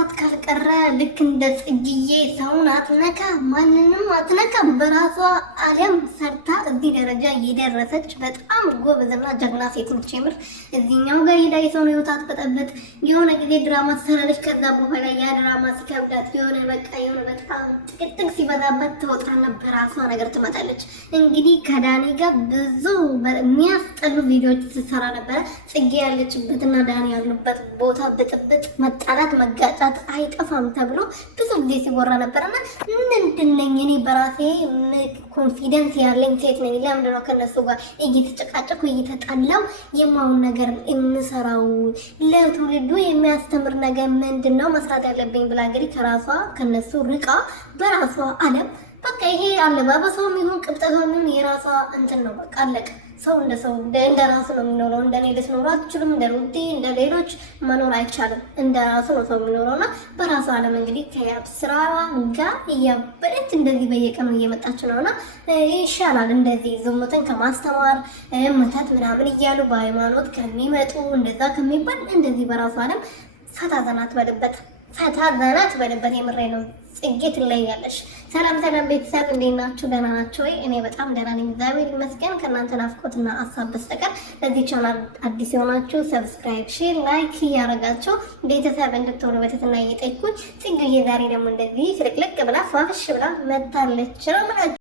መስራት ካልቀረ ልክ እንደ ጽጌዬ ሰውን አትነካ ማንንም አትነካ በራሷ ዓለም ሰርታ እዚህ ደረጃ የደረሰች በጣም ጎበዝና ጀግና ሴት ነች። የምር እዚህኛው ጋር ሄዳ የሰውን ህይወት አትበጠበጥ። የሆነ ጊዜ ድራማ ትሰራለች። ከዛ በኋላ ያ ድራማ ሲከብዳት የሆነ በጣም ጥቅጥቅ ሲበዛበት ትወጣና በራሷ ነገር ትመጣለች። እንግዲህ ከዳኒ ጋር ብዙ የሚያስጠሉ ቪዲዮዎች ስትሰራ ነበረ። ጽጌ ያለችበትና ዳኒ ያሉበት ቦታ ብጥብጥ፣ መጣላት፣ መጋጫት አይጠፋም ተብሎ ብዙ ጊዜ ሲወራ ነበርና ምንድነኝ እኔ በራሴ ኮንፊደንስ ያለኝ ሴት ነኝ። ለምንድን ነው ከነሱ ጋር እየተጨቃጨኩ እየተጣላው የማውን ነገር እንሰራው? ለትውልዱ የሚያስተምር ነገር ምንድነው መስራት ያለብኝ ብላ እንግዲህ ከራሷ ከነሱ ርቃ በራሷ ዓለም በቃ ይሄ አለባበሷም ይሁን ቅብጠቷም ይሁን የራሷ እንትን ነው። በቃ አለቀ። ሰው እንደ ሰው እንደ ራሱ ነው የሚኖረው። እንደኔ ልትኖር አትችልም። እንደ ሩቲ እንደ ሌሎች መኖር አይቻልም። እንደ ራሱ ነው ሰው የሚኖረውና በራሱ ዓለም እንግዲህ ከስራዋ ጋር እያበደች እንደዚህ በየቀኑ እየመጣች ነውና ይሻላል እንደዚህ ዝሙትን ከማስተማር መታት ምናምን እያሉ በሃይማኖት ከሚመጡ እንደዛ ከሚባል እንደዚህ በራሱ ዓለም ፈታ ዘና ትበልበት። የምሬ ነው። ጽጌ ትለያለሽ። ሰላም ቤተሰብ እንዴት ናችሁ? ደህና ናችሁ ወይ? እኔ በጣም ደህና ነኝ፣ እግዚአብሔር ይመስገን። ከእናንተ ናፍቆትና ሀሳብ በስተቀር ለዚህ ቻናል አዲስ የሆናችሁ ሰብስክራይብ፣ ሼር፣ ላይክ እያደረጋችሁ ቤተሰብ እንድትሆኑ በትህትና እየጠየኩኝ ጽጌዬ ዛሬ ደግሞ እንደዚህ ፍልቅልቅ ብላ ፋፍሽ ብላ መታለች ነው።